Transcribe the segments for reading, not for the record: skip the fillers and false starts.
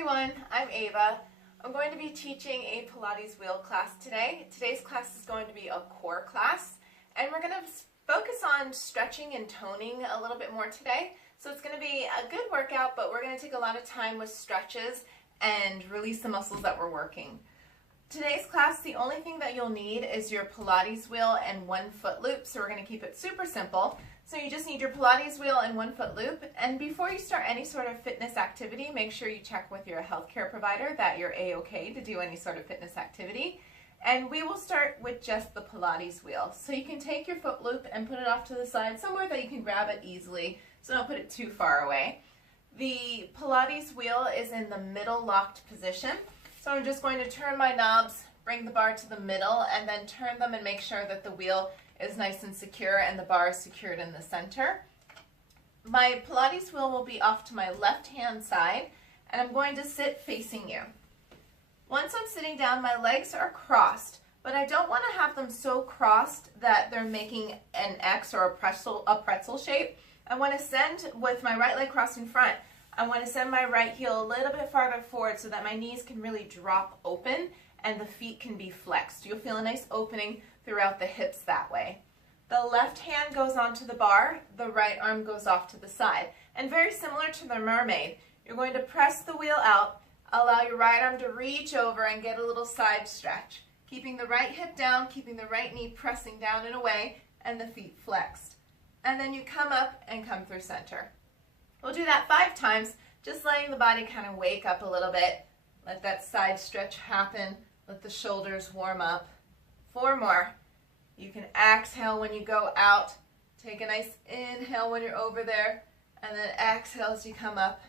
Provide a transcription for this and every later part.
everyone, I'm Ava. I'm going to be teaching a Pilates Wheel class today. Today's class is going to be a core class, and we're going to focus on stretching and toning a little bit more today. So it's going to be a good workout, but we're going to take a lot of time with stretches and release the muscles that we're working. Today's class, the only thing that you'll need is your Pilates wheel and 1 foot loop, so we're going to keep it super simple. So you just need your Pilates wheel and 1 foot loop, and before you start any sort of fitness activity, make sure you check with your healthcare provider that you're A-OK to do any sort of fitness activity. And we will start with just the Pilates wheel. So you can take your foot loop and put it off to the side, somewhere that you can grab it easily, so don't put it too far away. The Pilates wheel is in the middle locked position. So I'm just going to turn my knobs, bring the bar to the middle, and then turn them and make sure that the wheel is nice and secure and the bar is secured in the center. My Pilates wheel will be off to my left hand side, and I'm going to sit facing you. Once I'm sitting down, my legs are crossed, but I don't want to have them so crossed that they're making an X or a pretzel shape. I want to send with my right leg crossed in front. I want to send my right heel a little bit farther forward so that my knees can really drop open and the feet can be flexed. You'll feel a nice opening throughout the hips that way. The left hand goes onto the bar, the right arm goes off to the side. And very similar to the mermaid, you're going to press the wheel out, allow your right arm to reach over and get a little side stretch, keeping the right hip down, keeping the right knee pressing down and away, and the feet flexed. And then you come up and come through center. We'll do that 5 times, just letting the body kind of wake up a little bit. Let that side stretch happen. Let the shoulders warm up. 4 more. You can exhale when you go out. Take a nice inhale when you're over there, and then exhale as you come up.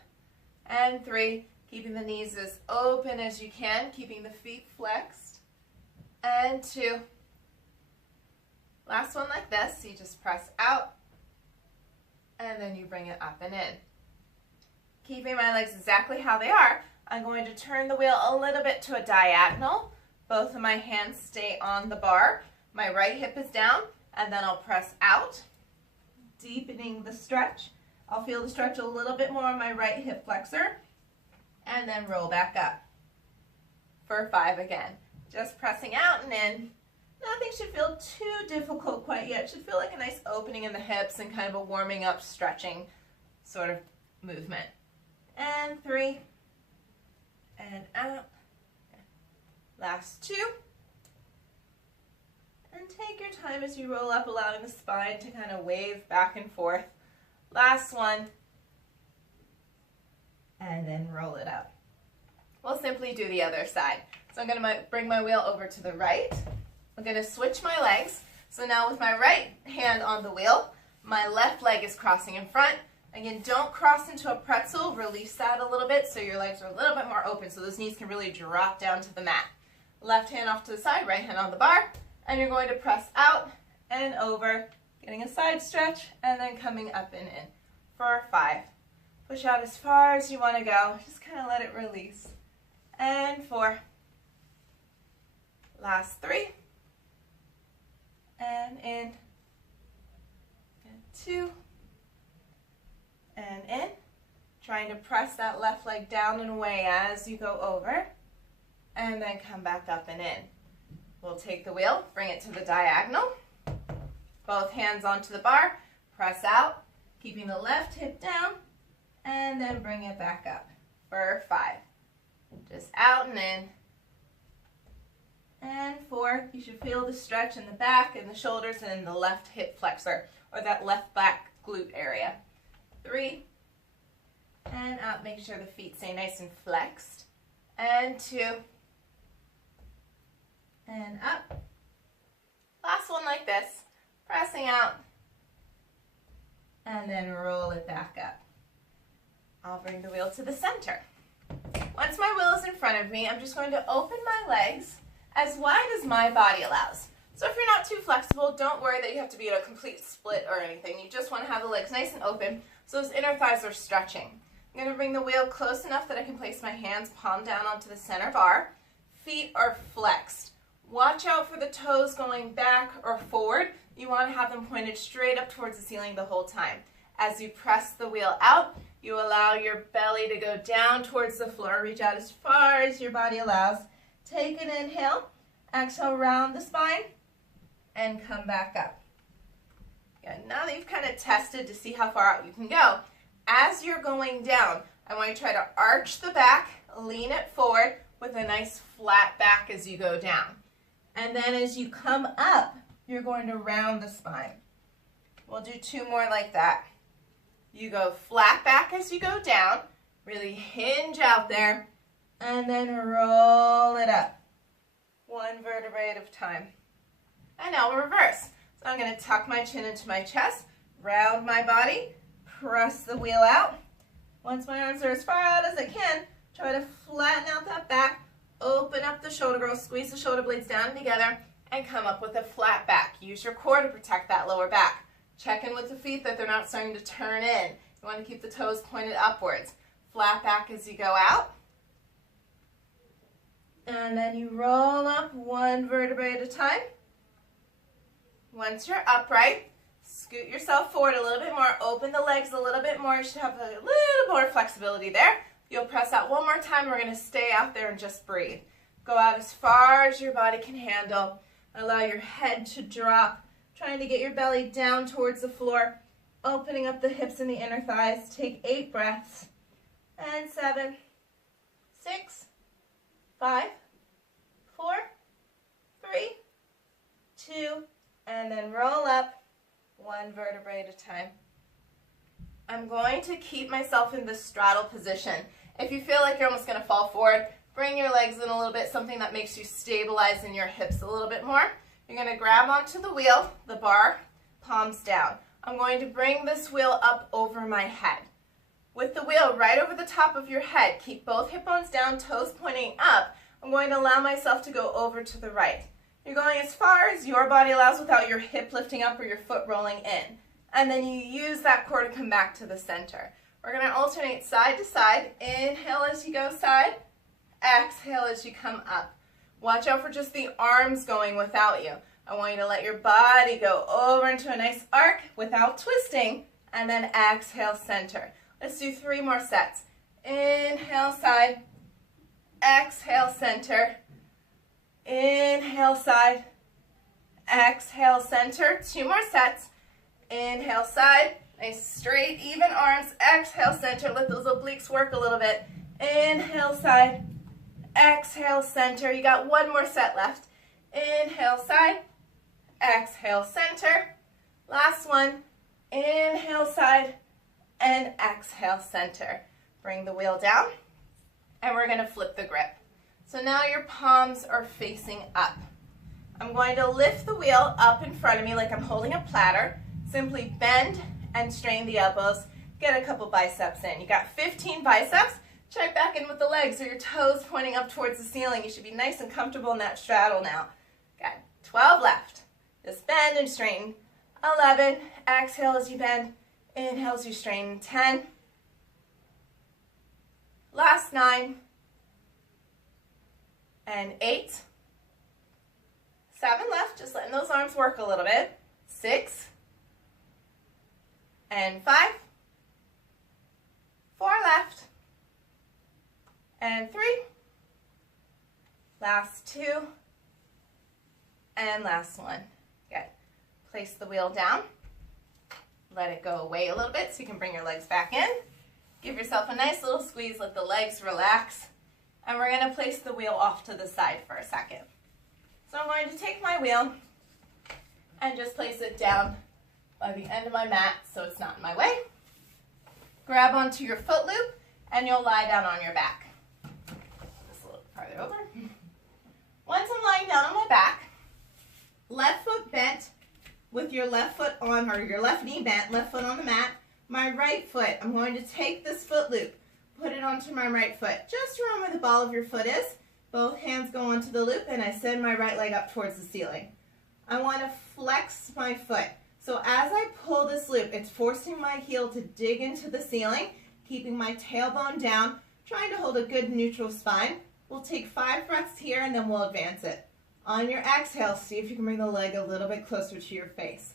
And 3, keeping the knees as open as you can, keeping the feet flexed. And 2. Last one like this. You just press out, and then you bring it up and in. Keeping my legs exactly how they are, I'm going to turn the wheel a little bit to a diagonal. Both of my hands stay on the bar. My right hip is down, and then I'll press out, deepening the stretch. I'll feel the stretch a little bit more on my right hip flexor, and then roll back up for 5 again. Just pressing out and in. Nothing should feel too difficult quite yet. It should feel like a nice opening in the hips and kind of a warming up, stretching sort of movement. And 3, and out. Last 2. And take your time as you roll up, allowing the spine to kind of wave back and forth. Last one. And then roll it up. We'll simply do the other side. So I'm going to bring my wheel over to the right. I'm going to switch my legs. So now with my right hand on the wheel, my left leg is crossing in front. Again, don't cross into a pretzel. Release that a little bit so your legs are a little bit more open so those knees can really drop down to the mat. Left hand off to the side, right hand on the bar, and you're going to press out and over, getting a side stretch, and then coming up and in for 5. Push out as far as you want to go. Just kind of let it release. And 4. Last 3. And in, and 2, and in, trying to press that left leg down and away as you go over, and then come back up and in. We'll take the wheel, bring it to the diagonal, both hands onto the bar, press out, keeping the left hip down, and then bring it back up for 5. Just out and in. And 4, you should feel the stretch in the back and the shoulders and in the left hip flexor, or that left back glute area. 3, and up, make sure the feet stay nice and flexed. And 2, and up. Last one like this, pressing out, and then roll it back up. I'll bring the wheel to the center. Once my wheel is in front of me, I'm just going to open my legs as wide as my body allows. So if you're not too flexible, don't worry that you have to be at a complete split or anything. You just want to have the legs nice and open so those inner thighs are stretching. I'm going to bring the wheel close enough that I can place my hands palm down onto the center bar. Feet are flexed. Watch out for the toes going back or forward. You want to have them pointed straight up towards the ceiling the whole time. As you press the wheel out, You allow your belly to go down towards the floor. Reach out as far as your body allows. Take an inhale. Exhale, round the spine and come back up. Good. Now that you've kind of tested to see how far out you can go, as you're going down, I want you to try to arch the back, lean it forward with a nice flat back as you go down. And then as you come up, you're going to round the spine. We'll do 2 more like that. You go flat back as you go down, really hinge out there, and then roll it up. 1 vertebrae at a time. And now we'll reverse. So I'm going to tuck my chin into my chest, round my body, press the wheel out. Once my arms are as far out as I can, try to flatten out that back, open up the shoulder girdle, squeeze the shoulder blades down together, and come up with a flat back. Use your core to protect that lower back. Check in with the feet that they're not starting to turn in. You want to keep the toes pointed upwards. Flat back as you go out. And then you roll up 1 vertebrae at a time. Once you're upright, scoot yourself forward a little bit more. Open the legs a little bit more. You should have a little more flexibility there. You'll press out 1 more time. We're going to stay out there and just breathe. Go out as far as your body can handle. Allow your head to drop. Trying to get your belly down towards the floor. Opening up the hips and the inner thighs. Take 8 breaths. And 7, 6, 5, 4, 3, 2, and then roll up 1 vertebrae at a time. I'm going to keep myself in the straddle position. If you feel like you're almost going to fall forward, bring your legs in a little bit, something that makes you stabilize in your hips a little bit more. You're going to grab onto the wheel, the bar, palms down. I'm going to bring this wheel up over my head. With the wheel right over the top of your head, keep both hip bones down, toes pointing up. I'm going to allow myself to go over to the right. You're going as far as your body allows without your hip lifting up or your foot rolling in. And then you use that core to come back to the center. We're going to alternate side to side. Inhale as you go side. Exhale as you come up. Watch out for just the arms going without you. I want you to let your body go over into a nice arc without twisting. And then exhale, center. Let's do 3 more sets. Inhale, side. Exhale, center. Inhale, side. Exhale, center. 2 more sets. Inhale, side. Nice straight, even arms. Exhale, center. Let those obliques work a little bit. Inhale, side. Exhale, center. You got 1 more set left. Inhale, side. Exhale, center. Last one. Inhale, side. And exhale, center. Bring the wheel down. And we're going to flip the grip. So now your palms are facing up. I'm going to lift the wheel up in front of me like I'm holding a platter. Simply bend and strain the elbows. Get a couple biceps in. You got 15 biceps. Check back in with the legs or your toes pointing up towards the ceiling. You should be nice and comfortable in that straddle now. Got 12 left. Just bend and straighten. 11. Exhale as you bend. Inhale as you straighten. 10. Last 9. And 8. 7 left. Just letting those arms work a little bit. 6. And 5. 4 left. And 3. Last 2. And last 1. Good. Place the wheel down. Let it go away a little bit so you can bring your legs back in. Give yourself a nice little squeeze. Let the legs relax. And we're going to place the wheel off to the side for a second. So I'm going to take my wheel and just place it down by the end of my mat so it's not in my way. Grab onto your foot loop and you'll lie down on your back. Just a little farther over. Once I'm lying down on my back, left foot bent with your left foot on, or your left knee bent, left foot on the mat. My right foot, I'm going to take this foot loop, put it onto my right foot, just around where the ball of your foot is. Both hands go onto the loop and I send my right leg up towards the ceiling. I want to flex my foot. So as I pull this loop, it's forcing my heel to dig into the ceiling, keeping my tailbone down, trying to hold a good neutral spine. We'll take 5 breaths here and then we'll advance it. On your exhale, see if you can bring the leg a little bit closer to your face.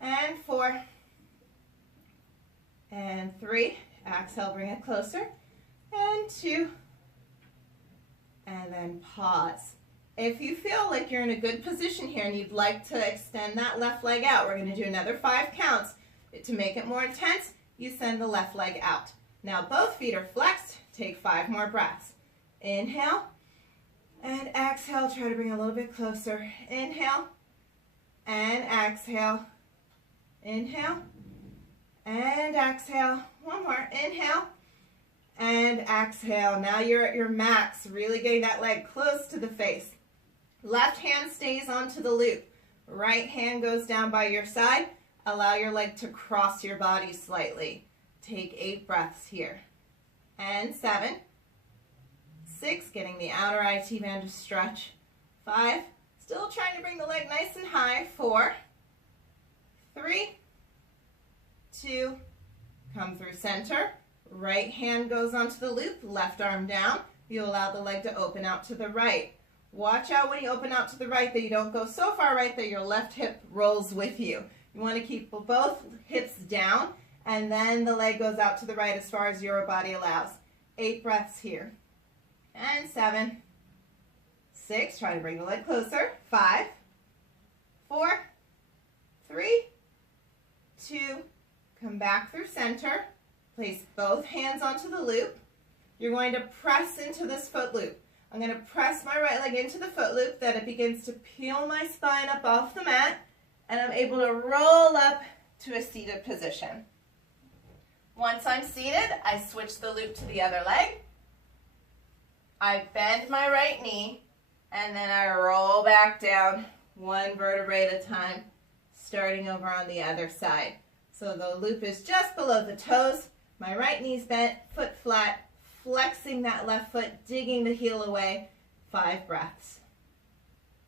And 4. And 3. Exhale, bring it closer. And 2. And then pause. If you feel like you're in a good position here and you'd like to extend that left leg out, we're going to do another 5 counts. To make it more intense, you send the left leg out. Now both feet are flexed. Take 5 more breaths. Inhale and exhale. Try to bring it a little bit closer. Inhale and exhale. Inhale and exhale. One more. Inhale and exhale. Now you're at your max, really getting that leg close to the face. Left hand stays onto the loop. Right hand goes down by your side. Allow your leg to cross your body slightly. Take 8 breaths here. And 7, 6, getting the outer IT band to stretch. 5, still trying to bring the leg nice and high. 4, 3, 2, come through center. Right hand goes onto the loop, left arm down. You allow the leg to open out to the right. Watch out when you open out to the right that you don't go so far right that your left hip rolls with you. You want to keep both hips down, and then the leg goes out to the right as far as your body allows. 8 breaths here. And 7, 6, try to bring the leg closer. 5, 4, 3, 2, come back through center. Place both hands onto the loop. You're going to press into this foot loop. I'm going to press my right leg into the foot loop, that it begins to peel my spine up off the mat, and I'm able to roll up to a seated position. Once I'm seated, I switch the loop to the other leg. I bend my right knee, and then I roll back down 1 vertebrae at a time, starting over on the other side. So the loop is just below the toes. My right knee's bent, foot flat, flexing that left foot, digging the heel away. 5 breaths.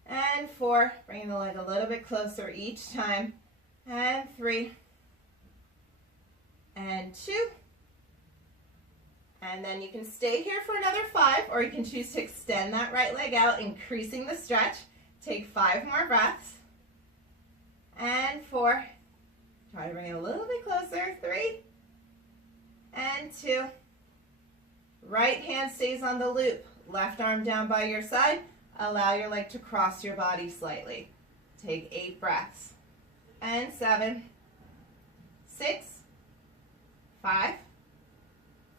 And 4, bringing the leg a little bit closer each time. And 3. And 2. And then you can stay here for another 5, or you can choose to extend that right leg out, increasing the stretch. Take 5 more breaths. And 4. Try to bring it a little bit closer. 3. And 2. Right hand stays on the loop. Left arm down by your side. Allow your leg to cross your body slightly. Take 8 breaths. And 7, 6, 5,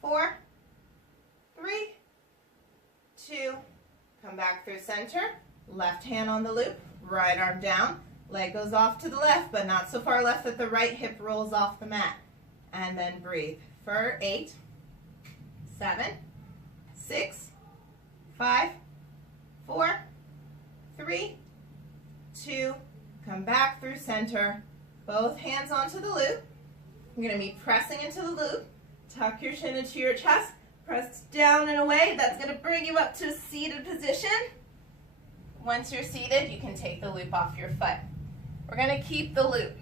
4, 3, 2, come back through center. Left hand on the loop, right arm down. Leg goes off to the left, but not so far left that the right hip rolls off the mat. And then breathe for 8, 7, 6, 5, 4, 3, 2, come back through center. Both hands onto the loop. You're going to be pressing into the loop. Tuck your chin into your chest. Press down and away. That's going to bring you up to a seated position. Once you're seated, you can take the loop off your foot. We're going to keep the loop.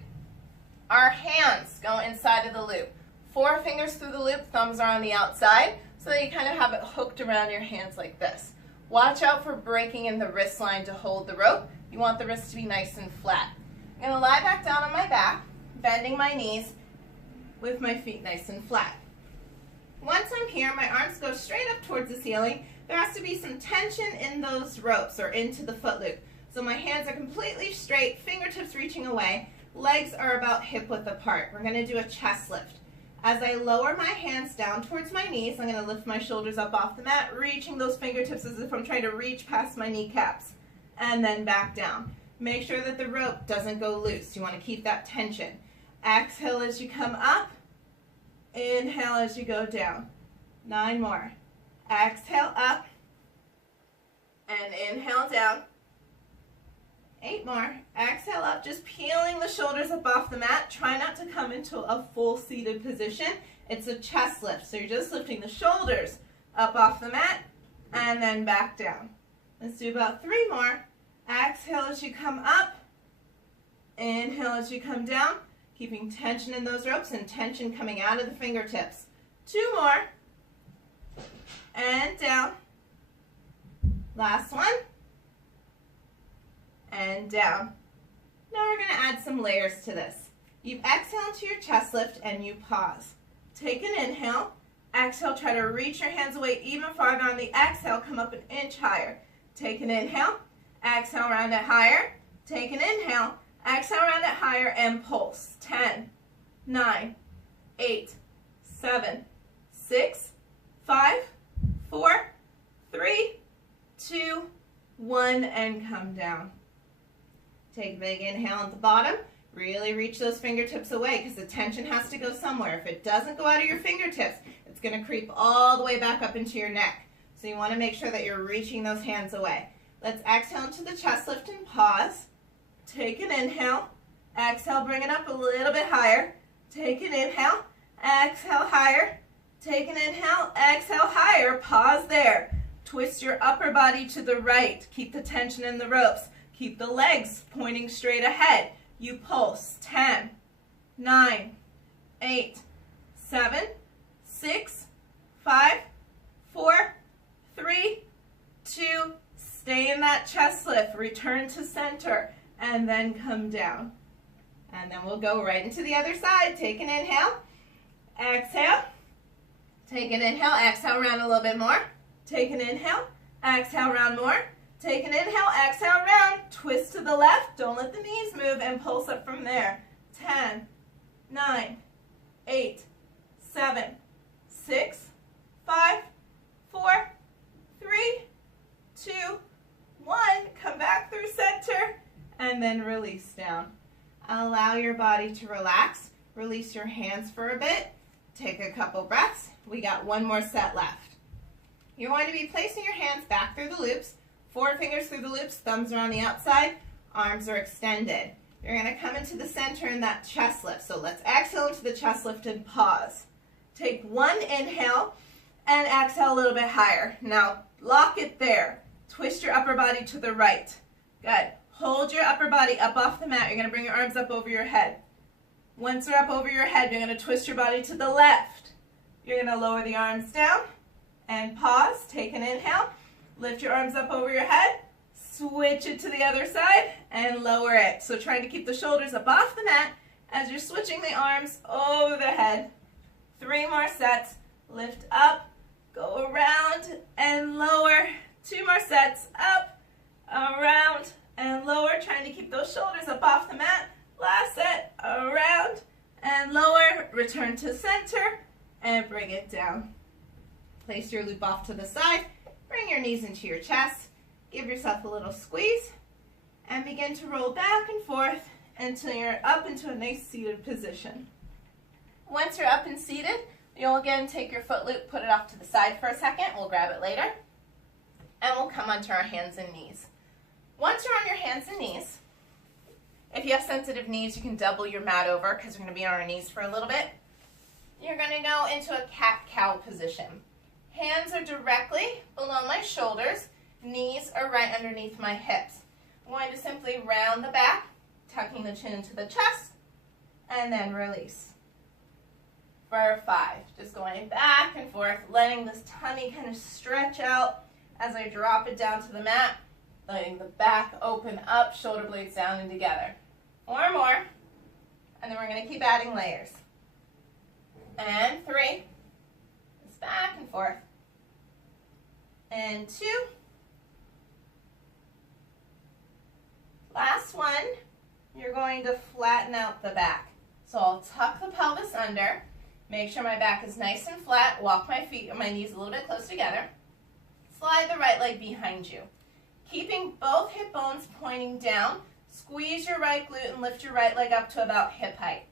Our hands go inside of the loop. 4 fingers through the loop, thumbs are on the outside, so that you kind of have it hooked around your hands like this. Watch out for breaking in the wrist line to hold the rope. You want the wrist to be nice and flat. I'm going to lie back down on my back, bending my knees with my feet nice and flat. Once I'm here, my arms go straight up towards the ceiling. There has to be some tension in those ropes or into the foot loop. So my hands are completely straight, fingertips reaching away, legs are about hip width apart. We're going to do a chest lift. As I lower my hands down towards my knees, I'm going to lift my shoulders up off the mat, reaching those fingertips as if I'm trying to reach past my kneecaps, and then back down. Make sure that the rope doesn't go loose. You want to keep that tension. Exhale as you come up. Inhale as you go down. 9 more. Exhale up. And inhale down. 8 more. Exhale up, just peeling the shoulders up off the mat. Try not to come into a full seated position. It's a chest lift. So you're just lifting the shoulders up off the mat and then back down. Let's do about 3 more. Exhale as you come up. Inhale as you come down. Keeping tension in those ropes and tension coming out of the fingertips. 2 more. And down. Last one. And down. Now we're going to add some layers to this. You exhale into your chest lift and you pause. Take an inhale. Exhale, try to reach your hands away even farther on the exhale. Come up an inch higher. Take an inhale. Exhale, round it higher. Take an inhale. Exhale, round it higher, and pulse. 10, 9, 8, 7, 6, 5, 4, 3, 2, 1, and come down. Take a big inhale at the bottom. Really reach those fingertips away because the tension has to go somewhere. If it doesn't go out of your fingertips, it's going to creep all the way back up into your neck. So you want to make sure that you're reaching those hands away. Let's exhale into the chest lift and pause. Take an inhale. Exhale, bring it up a little bit higher. Take an inhale. Exhale, higher. Take an inhale. Exhale, higher. Pause there. Twist your upper body to the right. Keep the tension in the ropes. Keep the legs pointing straight ahead. You pulse. 10, 9, 8, 7, 6, 5, 4, 3, 2, stay in that chest lift. Return to center and then come down. And then we'll go right into the other side. Take an inhale. Exhale. Take an inhale. Exhale, round a little bit more. Take an inhale. Exhale, round more. Take an inhale. Exhale, round. Twist to the left. Don't let the knees move and pulse up from there. 10, 9, 8, 7, 6, 5, 4, 3, 2, 1. Come back through center and then release down. Allow your body to relax. Release your hands for a bit. Take a couple breaths. We got one more set left. You're going to be placing your hands back through the loops. 4 fingers through the loops, thumbs are on the outside, arms are extended. You're going to come into the center in that chest lift. So let's exhale into the chest lift and pause. Take one inhale and exhale a little bit higher. Now lock it there. Twist your upper body to the right. Good. Hold your upper body up off the mat. You're going to bring your arms up over your head. Once they're up over your head, you're going to twist your body to the left. You're going to lower the arms down and pause. Take an inhale. Lift your arms up over your head. Switch it to the other side and lower it. So trying to keep the shoulders up off the mat as you're switching the arms over the head. 3 more sets. Lift up, go around and lower. 2 more sets. Up, around, and lower. Trying to keep those shoulders up off the mat. Last set. Around and lower. Return to center and bring it down. Place your loop off to the side. Bring your knees into your chest. Give yourself a little squeeze and begin to roll back and forth until you're up into a nice seated position. Once you're up and seated, you'll again take your foot loop, put it off to the side for a second. We'll grab it later. And we'll come onto our hands and knees. Once you're on your hands and knees, if you have sensitive knees, you can double your mat over because we're going to be on our knees for a little bit. You're going to go into a cat-cow position. Hands are directly below my shoulders. Knees are right underneath my hips. I'm going to simply round the back, tucking the chin into the chest, and then release. For 5, just going back and forth, letting this tummy kind of stretch out as I drop it down to the mat, letting the back open up, shoulder blades down and together. 4 more, and then we're going to keep adding layers. And 3, just back and forth. And 2. Last one, you're going to flatten out the back. So I'll tuck the pelvis under, make sure my back is nice and flat, walk my feet or my knees a little bit close together. Slide the right leg behind you. Keeping both hip bones pointing down, squeeze your right glute and lift your right leg up to about hip height.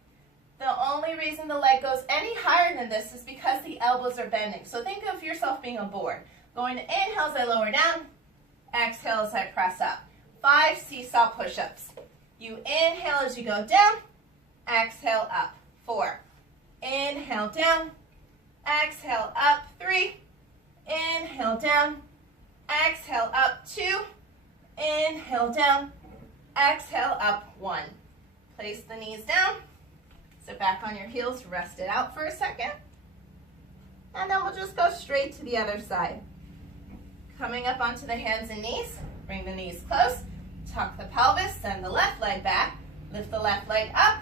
The only reason the leg goes any higher than this is because the elbows are bending. So think of yourself being a board. Going to inhale as I lower down, exhale as I press up. 5 seesaw push-ups. You inhale as you go down, exhale up. 4. Inhale down, exhale up. 3. Inhale down, exhale up. 2. Inhale down, exhale up. 1. Place the knees down, sit back on your heels, rest it out for a second. And then we'll just go straight to the other side. Coming up onto the hands and knees, bring the knees close, tuck the pelvis, send the left leg back, lift the left leg up,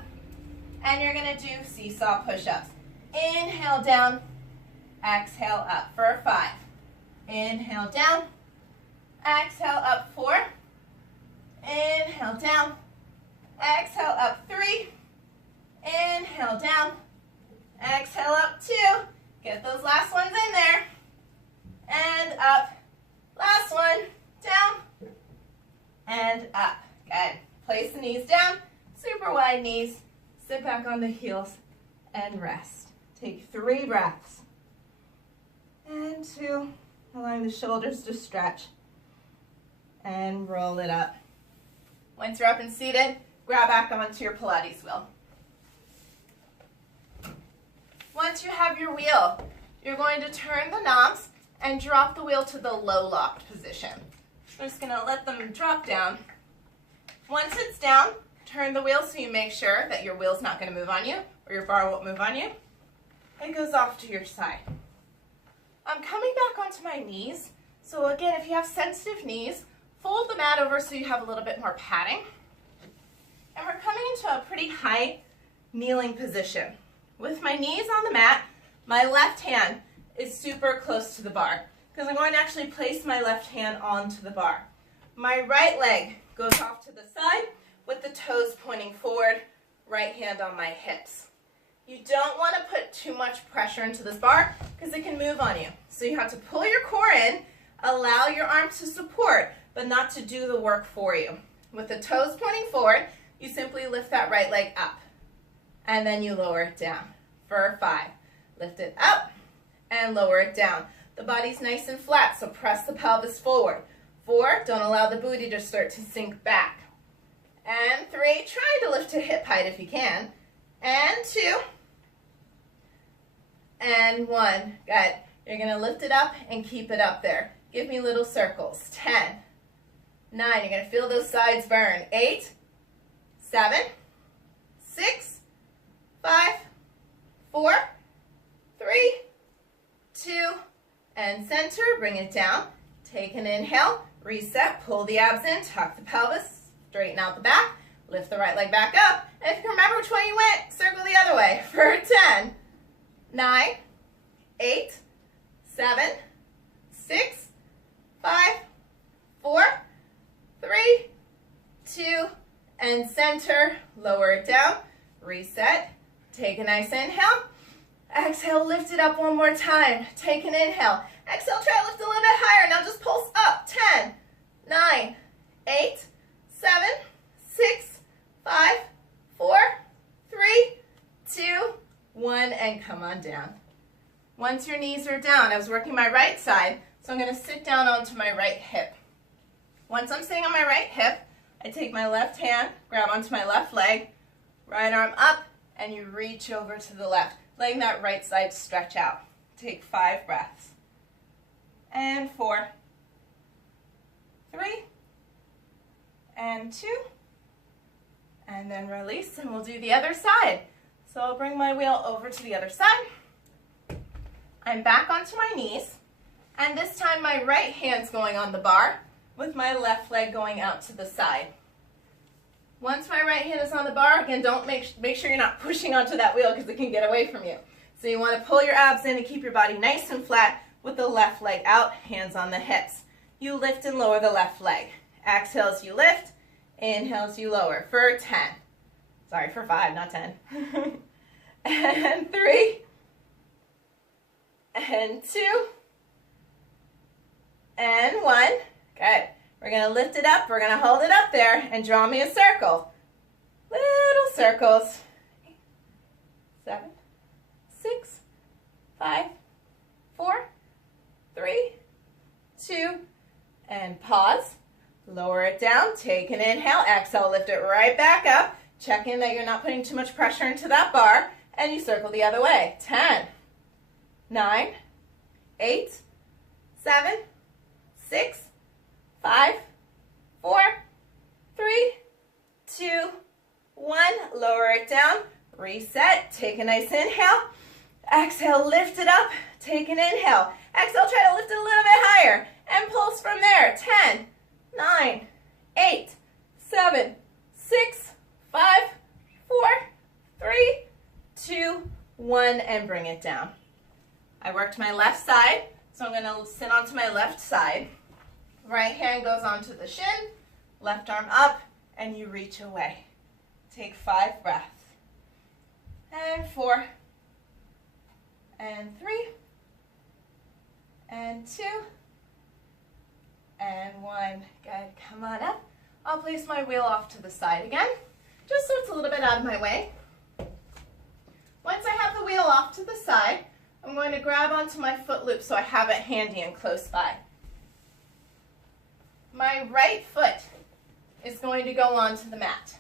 and you're going to do seesaw push-ups. Inhale down, exhale up for 5. Inhale down, exhale up 4. Inhale down, exhale up 3. Inhale down, exhale up 2. Get those last ones in there. And up. Last one. Down. And up. Good. Place the knees down. Super wide knees. Sit back on the heels and rest. Take 3 breaths. And 2. Allowing the shoulders to stretch. And roll it up. Once you're up and seated, grab back onto your Pilates wheel. Once you have your wheel, you're going to turn the knobs and drop the wheel to the low locked position. We're just going to let them drop down. Once it's down, turn the wheel so you make sure that your wheel's not going to move on you or your bar won't move on you. It goes off to your side. I'm coming back onto my knees. So again, if you have sensitive knees, fold the mat over so you have a little bit more padding. And we're coming into a pretty high kneeling position. With my knees on the mat, my left hand is super close to the bar because I'm going to actually place my left hand onto the bar. My right leg goes off to the side with the toes pointing forward, right hand on my hips. You don't want to put too much pressure into this bar because it can move on you. So you have to pull your core in, allow your arms to support, but not to do the work for you. With the toes pointing forward, you simply lift that right leg up. And then you lower it down for 5. Lift it up and lower it down. The body's nice and flat, so press the pelvis forward. 4, don't allow the booty to start to sink back. And 3, try to lift to hip height if you can. And 2. And 1. Good. You're going to lift it up and keep it up there. Give me little circles. 10, 9, you're going to feel those sides burn. 8, 7, 6, 5, 4, 3, 2, and center. Bring it down. Take an inhale. Reset. Pull the abs in. Tuck the pelvis. Straighten out the back. Lift the right leg back up. And if you can remember which way you went, circle the other way for 10, 9, 8, 7, 6, 5, 4, 3, 2, and center. Lower it down. Reset. Take a nice inhale. Exhale, lift it up one more time. Take an inhale. Exhale, try to lift a little bit higher. Now just pulse up. 10, 9, 8, 7, 6, 5, 4, 3, 2, 1, and come on down. Once your knees are down, I was working my right side, so I'm going to sit down onto my right hip. Once I'm sitting on my right hip, I take my left hand, grab onto my left leg, right arm up, and you reach over to the left, letting that right side stretch out. Take 5 breaths. And 4, 3, and 2, and then release, and we'll do the other side. So I'll bring my wheel over to the other side. I'm back onto my knees, and this time my right hand's going on the bar with my left leg going out to the side. Once my right hand is on the bar, again, don't make sure you're not pushing onto that wheel because it can get away from you. So you want to pull your abs in and keep your body nice and flat with the left leg out, hands on the hips. You lift and lower the left leg. Exhale as you lift, inhale as you lower for 10. Sorry, for 5, not 10. And 3, and 2, and 1. Good. We're going to lift it up. We're going to hold it up there and draw me a circle. Little circles. 7, 6, 5, 4, 3, 2, and pause. Lower it down. Take an inhale. Exhale. Lift it right back up. Check in that you're not putting too much pressure into that bar. And you circle the other way. 10, 9, 8, 7, 6, 5, 4, 3, 2, 1. Lower it down. Reset. Take a nice inhale. Exhale, lift it up. Take an inhale. Exhale, try to lift it a little bit higher. And pulse from there. 10, 9, 8, 7, 6, 5, 4, 3, 2, 1. And bring it it down. I worked my left side, so I'm going to sit onto my left side. Right hand goes onto the shin, left arm up, and you reach away. Take 5 breaths. And 4, and 3, and 2, and 1. Good. Come on up. I'll place my wheel off to the side again, just so it's a little bit out of my way. Once I have the wheel off to the side, I'm going to grab onto my foot loop so I have it handy and close by. My right foot is going to go onto the mat.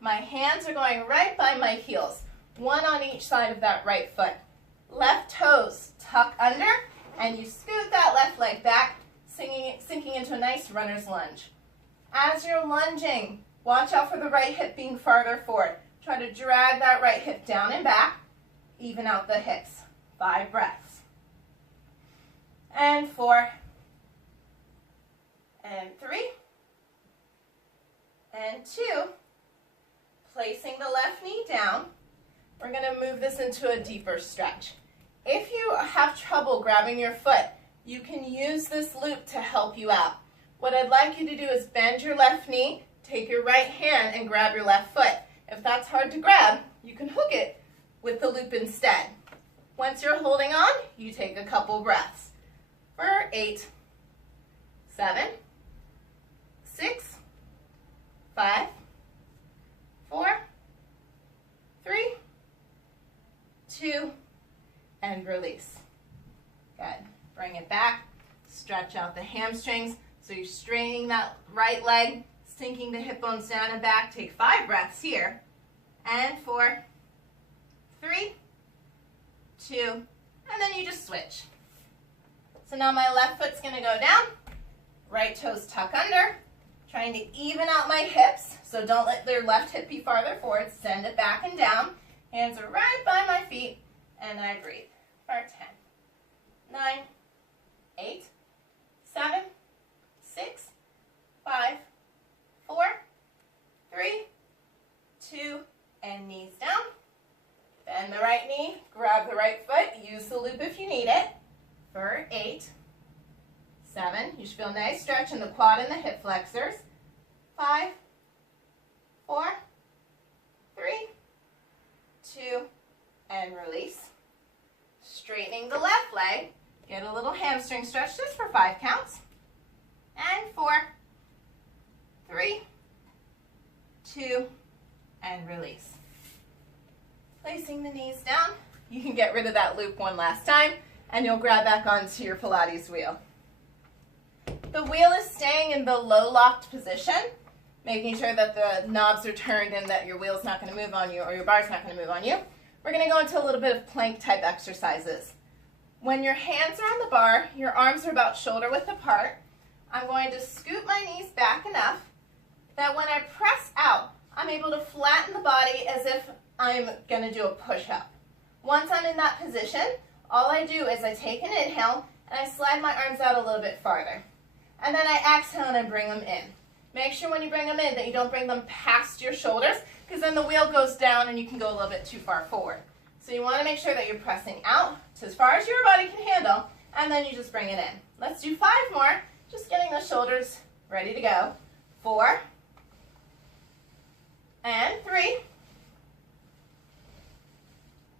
My hands are going right by my heels, one on each side of that right foot. Left toes tuck under, and you scoot that left leg back, sinking into a nice runner's lunge. As you're lunging, watch out for the right hip being farther forward. Try to drag that right hip down and back, even out the hips. 5 breaths. And 4, and 3, and 2. Placing the left knee down, we're going to move this into a deeper stretch. If you have trouble grabbing your foot, you can use this loop to help you out. What I'd like you to do is bend your left knee, take your right hand and grab your left foot. If that's hard to grab, you can hook it with the loop instead. Once you're holding on, you take a couple breaths. For 8, 7, 6, 5, 4, 3, 2, and release. Good. Bring it back. Stretch out the hamstrings. So you're straining that right leg, sinking the hip bones down and back. Take 5 breaths here. And 4, 3, 2, and then you just switch. So now my left foot's going to go down. Right toes tuck under. Trying to even out my hips, so don't let their left hip be farther forward. Send it back and down. Hands are right by my feet, and I breathe. For 10, 9, 8, 7, 6, 5, 4, 3, 2, and knees down. Bend the right knee, grab the right foot, use the loop if you need it. For 8, 7, you should feel a nice stretch in the quad and the hip flexors. 5, 4, 3, 2, and release. Straightening the left leg, get a little hamstring stretch just for 5 counts. And 4, 3, 2, and release. Placing the knees down, you can get rid of that loop one last time, and you'll grab back onto your Pilates wheel. The wheel is staying in the low locked position, making sure that the knobs are turned and that your wheel's not going to move on you or your bar's not going to move on you. We're going to go into a little bit of plank type exercises. When your hands are on the bar, your arms are about shoulder width apart. I'm going to scoot my knees back enough that when I press out, I'm able to flatten the body as if I'm going to do a push-up. Once I'm in that position, all I do is I take an inhale and I slide my arms out a little bit farther. And then I exhale and I bring them in. Make sure when you bring them in that you don't bring them past your shoulders, because then the wheel goes down and you can go a little bit too far forward. So you want to make sure that you're pressing out to as far as your body can handle, and then you just bring it in. Let's do 5 more, just getting the shoulders ready to go. 4, and 3,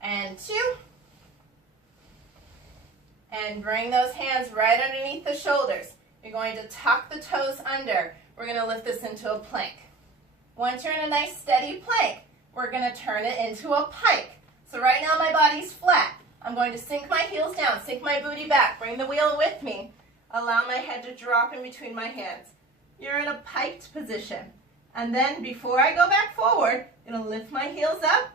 and 2, and bring those hands right underneath the shoulders. You're going to tuck the toes under. We're going to lift this into a plank. Once you're in a nice steady plank, we're going to turn it into a pike. So right now my body's flat. I'm going to sink my heels down, sink my booty back, bring the wheel with me. Allow my head to drop in between my hands. You're in a piked position. And then before I go back forward, I'm going to lift my heels up,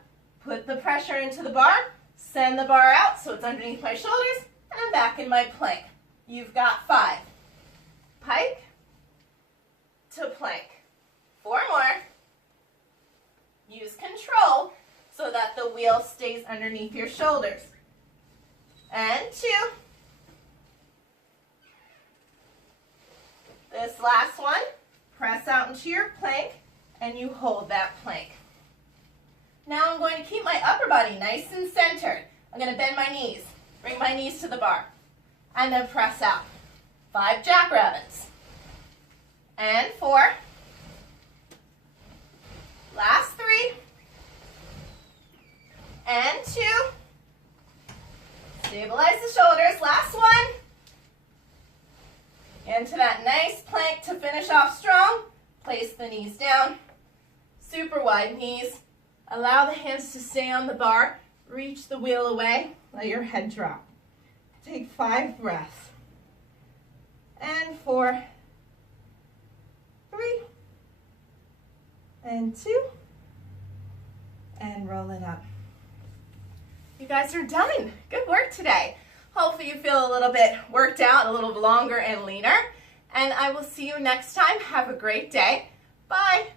put the pressure into the bar, send the bar out so it's underneath my shoulders, and I'm back in my plank. You've got 5. Pike to plank. 4 more. Use control so that the wheel stays underneath your shoulders. And 2. This last one, press out into your plank and you hold that plank. Now I'm going to keep my upper body nice and centered. I'm going to bend my knees, bring my knees to the bar, and then press out. 5 jackrabbits. And 4. Last 3. And 2. Stabilize the shoulders. Last 1. Into that nice plank to finish off strong. Place the knees down. Super wide knees. Allow the hands to stay on the bar. Reach the wheel away. Let your head drop. Take 5 breaths. And 4. 3. And 2. And roll it up. You guys are done. Good work today. Hopefully you feel a little bit worked out, a little longer and leaner. And I will see you next time. Have a great day. Bye.